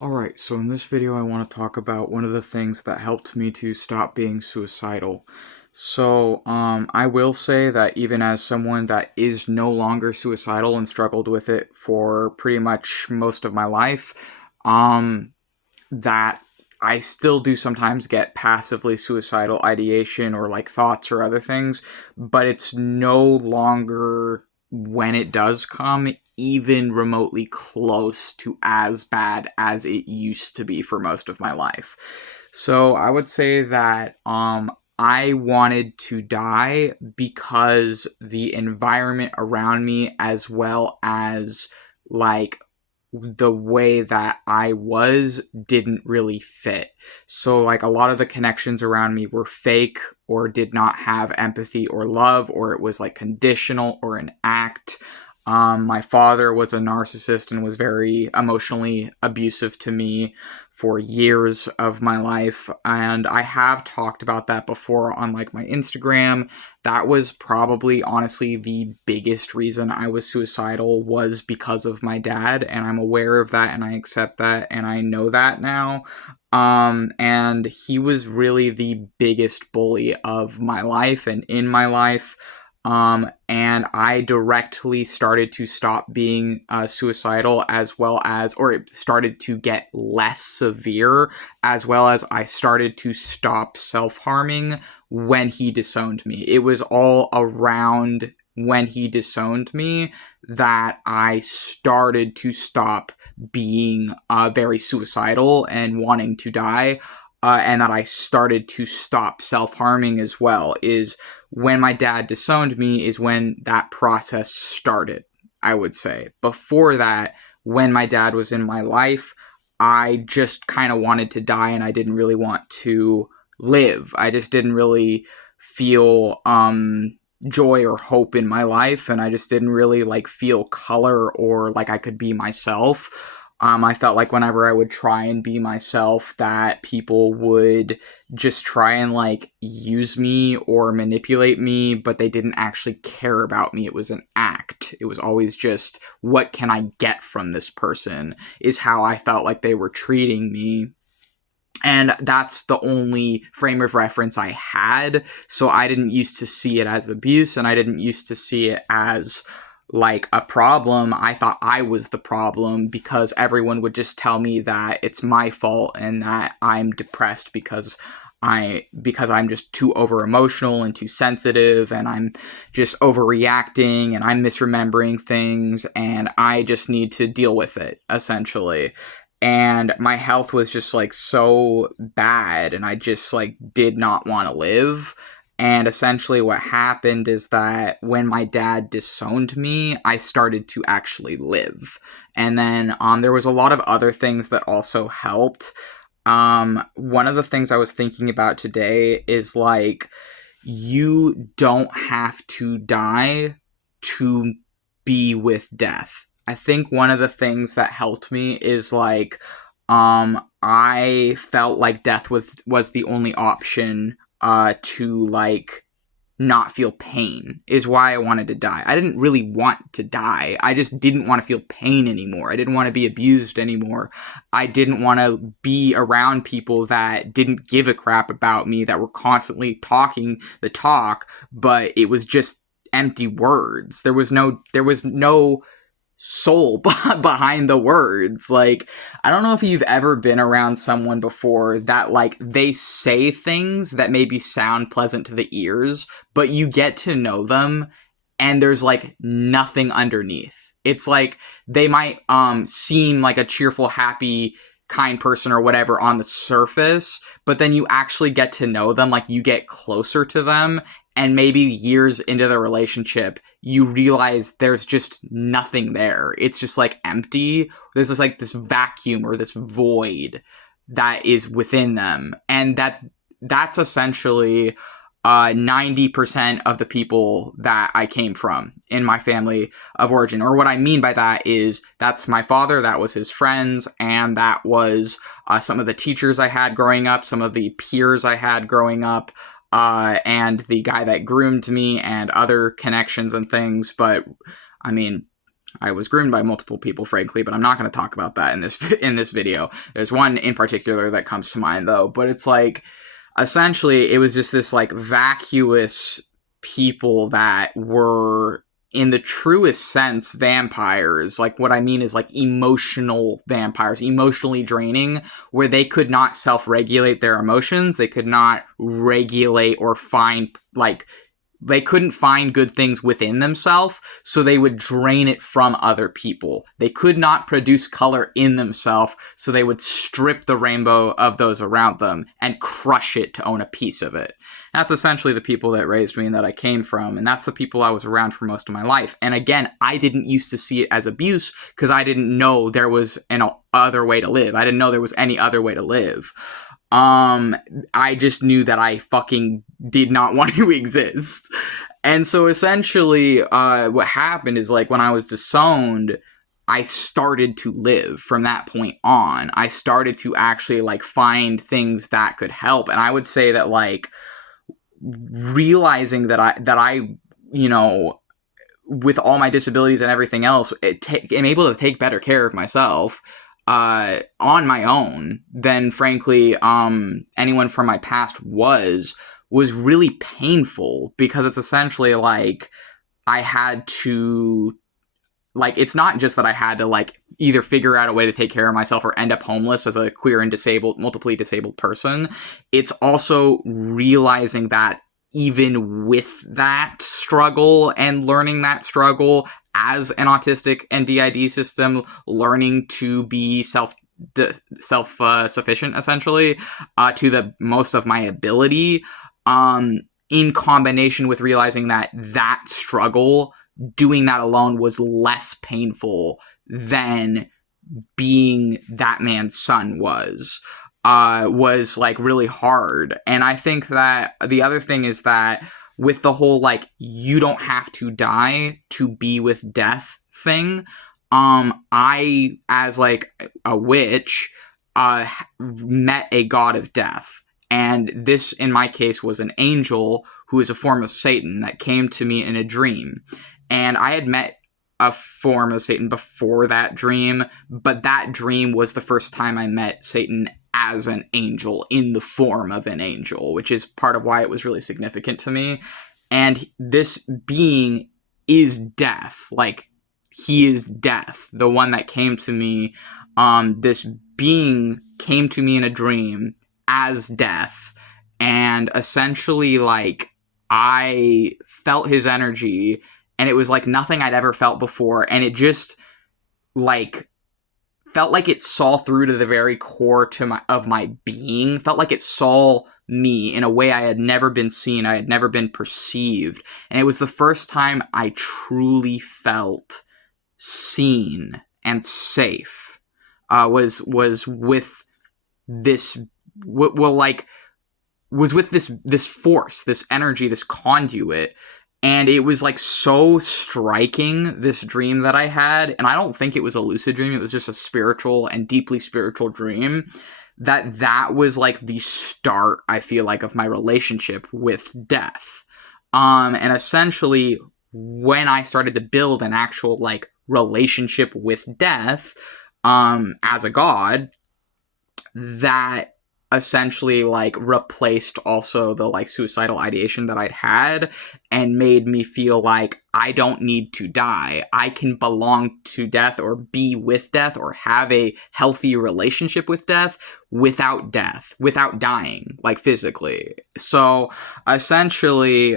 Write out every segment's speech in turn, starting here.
Alright, so in this video I want to talk about one of the things that helped me to stop being suicidal. I will say that even as someone that is no longer suicidal and struggled with it for pretty much most of my life, um, that I still do sometimes get passively suicidal ideation or like thoughts or other things, but it's no longer, when it does come, even remotely close to as bad as it used to be for most of my life. So I would say that I wanted to die because the environment around me, as well as like the way that I was, didn't really fit. So, like, a lot of the connections around me were fake or did not have empathy or love, or it was like conditional or an act. My father was a narcissist and was very emotionally abusive to me for years of my life. And I have talked about that before on like my Instagram. That was probably honestly the biggest reason I was suicidal, was because of my dad, and I'm aware of that and I accept that and I know that now. And he was really the biggest bully of my life and in my life. And I directly started to stop being suicidal, as well as, or it started to get less severe, as well as I started to stop self harming when he disowned me. It was all around when he disowned me that I started to stop being very suicidal and wanting to die. And that I started to stop self harming as well, is when my dad disowned me, is when that process started, I would say. Before that, when my dad was in my life, I just kind of wanted to die and I didn't really want to live. I just didn't really feel joy or hope in my life, and I just didn't really like feel color or like I could be myself. I felt like whenever I would try and be myself, that people would just try and like use me or manipulate me, but they didn't actually care about me. It was an act. It was always just, what can I get from this person, is how I felt like they were treating me. And that's the only frame of reference I had. So I didn't used to see it as abuse, and I didn't used to see it as like a problem. I thought I was the problem because everyone would just tell me that it's my fault and that I'm depressed because I'm just too over emotional and too sensitive, and I'm just overreacting and I'm misremembering things, and I just need to deal with it, essentially. And my health was just like so bad, and I just like did not want to live. And essentially what happened is that when my dad disowned me, I started to actually live. And then there was a lot of other things that also helped. One of the things I was thinking about today is like, you don't have to die to be with death. I think one of the things that helped me is like, I felt like death was the only option to like not feel pain, is why I wanted to die. I didn't really want to die. I just didn't want to feel pain anymore. I didn't want to be abused anymore. I didn't want to be around people that didn't give a crap about me, that were constantly talking the talk, but it was just empty words. There was no soul behind the words. Like, I don't know if you've ever been around someone before that like they say things that maybe sound pleasant to the ears, but you get to know them and there's like nothing underneath. It's like they might seem like a cheerful, happy, kind person or whatever on the surface, but then you actually get to know them, like you get closer to them, and maybe years into the relationship you realize there's just nothing there. It's just like empty. There's just like this vacuum or this void that is within them. And that's essentially 90% of the people that I came from in my family of origin. Or what I mean by that is, that's my father, that was his friends, and that was some of the teachers I had growing up, some of the peers I had growing up, and the guy that groomed me, and other connections and things. But I mean, I was groomed by multiple people, frankly, but I'm not going to talk about that in this video. There's one in particular that comes to mind, though, but it's like, essentially, it was just this, like, vacuous people that were, in the truest sense, vampires. Like, what I mean is, like, emotional vampires, emotionally draining, where they could not self-regulate their emotions. They could not regulate or find, like, they couldn't find good things within themselves, so they would drain it from other people. They could not produce color in themselves, so they would strip the rainbow of those around them and crush it to own a piece of it. That's essentially the people that raised me and that I came from, and that's the people I was around for most of my life. And again, I didn't used to see it as abuse because I didn't know there was an other way to live. I didn't know there was any other way to live. I just knew that I fucking did not want to exist. And so essentially, what happened is, like, when I was disowned, I started to live from that point on. I started to actually, like, find things that could help. And I would say that, like, realizing that I, you know, with all my disabilities and everything else, I'm able to take better care of myself on my own than, frankly, anyone from my past was really painful, because it's essentially like I had to, like, it's not just that I had to, like, either figure out a way to take care of myself or end up homeless as a queer and multiply disabled person. It's also realizing that even with that struggle and learning that struggle as an autistic and DID system, learning to be self-sufficient, essentially, to the most of my ability, in combination with realizing that struggle, doing that alone, was less painful than being that man's son was like really hard. And I think that the other thing is that with the whole, like, you don't have to die to be with death thing, I, as, like, a witch, met a god of death. And this, in my case, was an angel who is a form of Satan that came to me in a dream. And I had met a form of Satan before that dream, but that dream was the first time I met Satan as an angel, in the form of an angel, which is part of why it was really significant to me. And this being is death. Like, he is death. The one that came to me, this being came to me in a dream as death. And essentially, like, I felt his energy, and it was like nothing I'd ever felt before. And it just, like, felt like it saw through to the very core of my being. Felt like it saw me in a way I had never been seen. I had never been perceived. And it was the first time I truly felt seen and safe. Was with this, was with this force, this energy, this conduit. And it was, like, so striking, this dream that I had, and I don't think it was a lucid dream, it was just a spiritual and deeply spiritual dream, that was, like, the start, I feel like, of my relationship with death. And essentially, when I started to build an actual, like, relationship with death, as a god, that essentially, like, replaced also the, like, suicidal ideation that I'd had, and made me feel like I don't need to die. I can belong to death, or be with death, or have a healthy relationship with death without dying, like, physically. So essentially,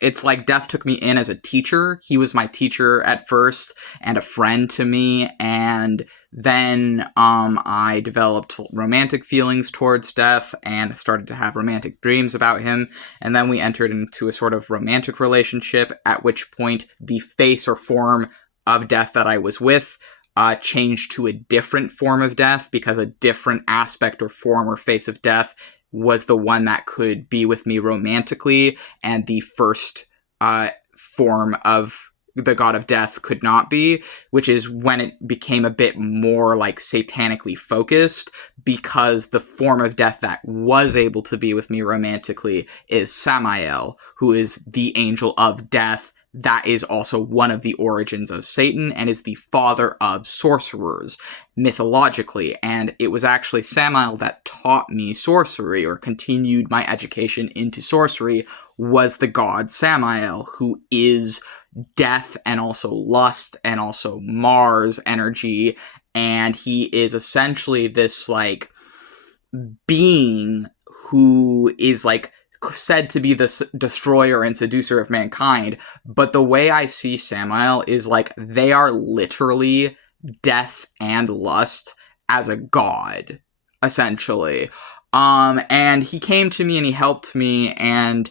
it's like death took me in as a teacher. He was my teacher at first and a friend to me, and then I developed romantic feelings towards death and started to have romantic dreams about him. And then we entered into a sort of romantic relationship, at which point the face or form of death that I was with changed to a different form of death, because a different aspect or form or face of death was the one that could be with me romantically, and the first form of the god of death could not be, which is when it became a bit more, like, satanically focused, because the form of death that was able to be with me romantically is Samael, who is the angel of death that is also one of the origins of Satan and is the father of sorcerers, mythologically. And it was actually Samael that taught me sorcery, or continued my education into sorcery, was the god Samael, who is death and also lust and also Mars energy. And he is essentially this, like, being who is, like, said to be the destroyer and seducer of mankind. But the way I see Samael is, like, they are literally death and lust as a god, essentially. And he came to me and he helped me and,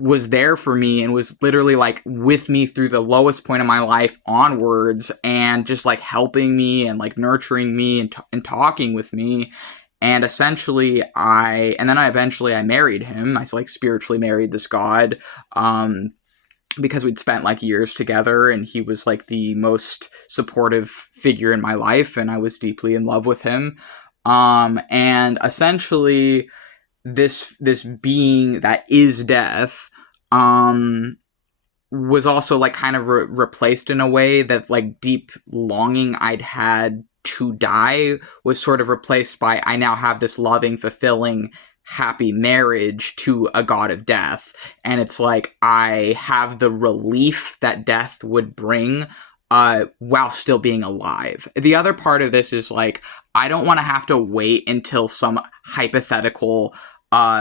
was there for me and was literally, like, with me through the lowest point of my life onwards, and just, like, helping me and, like, nurturing me and talking with me. And essentially I married him. I, like, spiritually married this god, because we'd spent, like, years together, and he was, like, the most supportive figure in my life, and I was deeply in love with him. And essentially this being that is death, was also, like, kind of replaced in a way that, like, deep longing I'd had to die was sort of replaced by, I now have this loving, fulfilling, happy marriage to a god of death. And it's like I have the relief that death would bring, while still being alive. The other part of this is, like, I don't want to have to wait until some hypothetical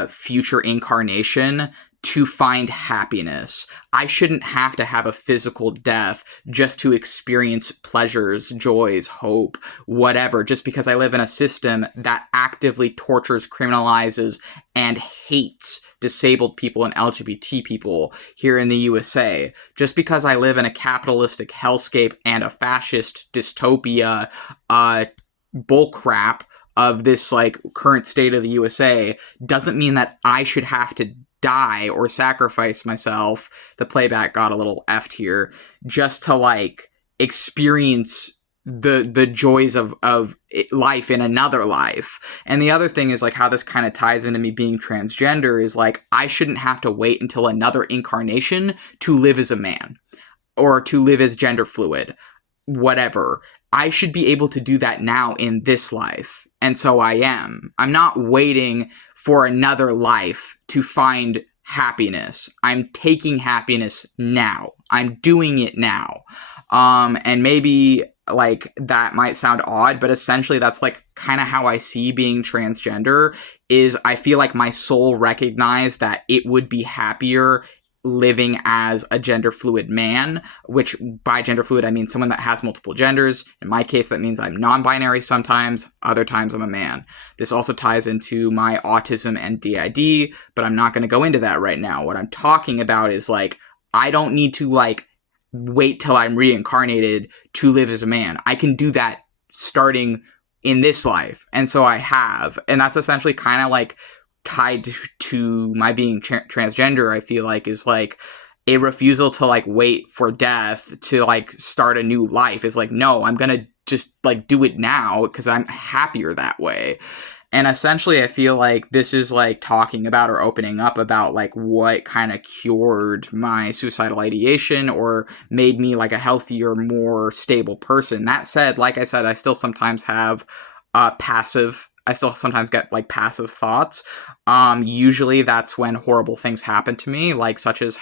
future incarnation to find happiness. I shouldn't have to have a physical death just to experience pleasures, joys, hope, whatever, just because I live in a system that actively tortures, criminalizes, and hates disabled people and LGBT people here in the USA. Just because I live in a capitalistic hellscape and a fascist dystopia bullcrap of this, like, current state of the USA doesn't mean that I should have to die or sacrifice myself. The playback got a little effed here, just to, like, experience the joys of life in another life. And the other thing is, like, how this kind of ties into me being transgender is, like, I shouldn't have to wait until another incarnation to live as a man or to live as gender fluid, whatever. I should be able to do that now in this life. And so I am. I'm not waiting for another life to find happiness. I'm taking happiness now. I'm doing it now. And maybe, like, that might sound odd, but essentially that's, like, kind of how I see being transgender. Is I feel like my soul recognized that it would be happier living as a gender fluid man, which by gender fluid I mean someone that has multiple genders. In my case, that means I'm non-binary sometimes, other times I'm a man. This also ties into my autism and DID, but I'm not going to go into that right now. What I'm talking about is, like, I don't need to, like, wait till I'm reincarnated to live as a man. I can do that starting in this life. And so I have, and that's essentially kind of, like, tied to my being transgender. I feel like is, like, a refusal to, like, wait for death to, like, start a new life. Is like, no, I'm gonna just, like, do it now because I'm happier that way. And essentially I feel like this is, like, talking about or opening up about, like, what kind of cured my suicidal ideation or made me, like, a healthier, more stable person. That said, like I said, I still sometimes have I still sometimes get, like, passive thoughts. Usually that's when horrible things happen to me, like, such as,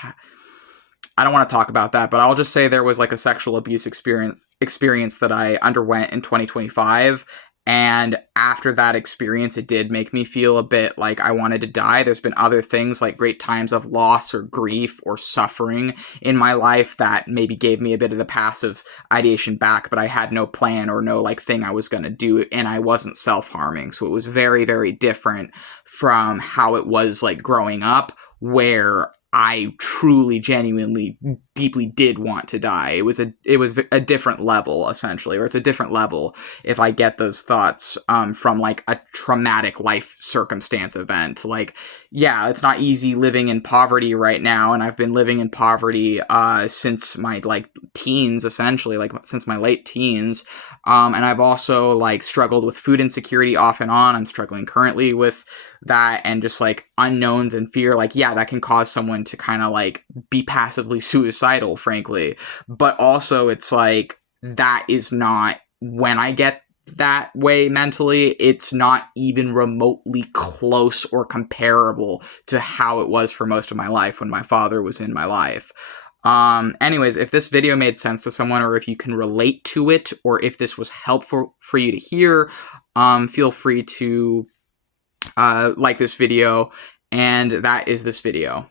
I don't want to talk about that, but I'll just say there was, like, a sexual abuse experience that I underwent in 2025. And after that experience, it did make me feel a bit like I wanted to die. There's been other things, like great times of loss or grief or suffering in my life that maybe gave me a bit of the passive ideation back, but I had no plan or no, like, thing I was going to do, and I wasn't self-harming. So it was very, very different from how it was, like, growing up, where I truly, genuinely, deeply did want to die. It was a different level, essentially, or it's a different level if I get those thoughts from, like, a traumatic life circumstance event. Like, yeah, it's not easy living in poverty right now, and I've been living in poverty since my, like, teens, essentially, like, since my late teens. And I've also, like, struggled with food insecurity off and on. I'm struggling currently with that, and just, like, unknowns and fear. Like, yeah, that can cause someone to kind of, like, be passively suicidal suicidal, frankly. But also, it's like, that is not when I get that way mentally, it's not even remotely close or comparable to how it was for most of my life when my father was in my life. Anyways, if this video made sense to someone, or if you can relate to it, or if this was helpful for you to hear, feel free to like this video, and that is this video.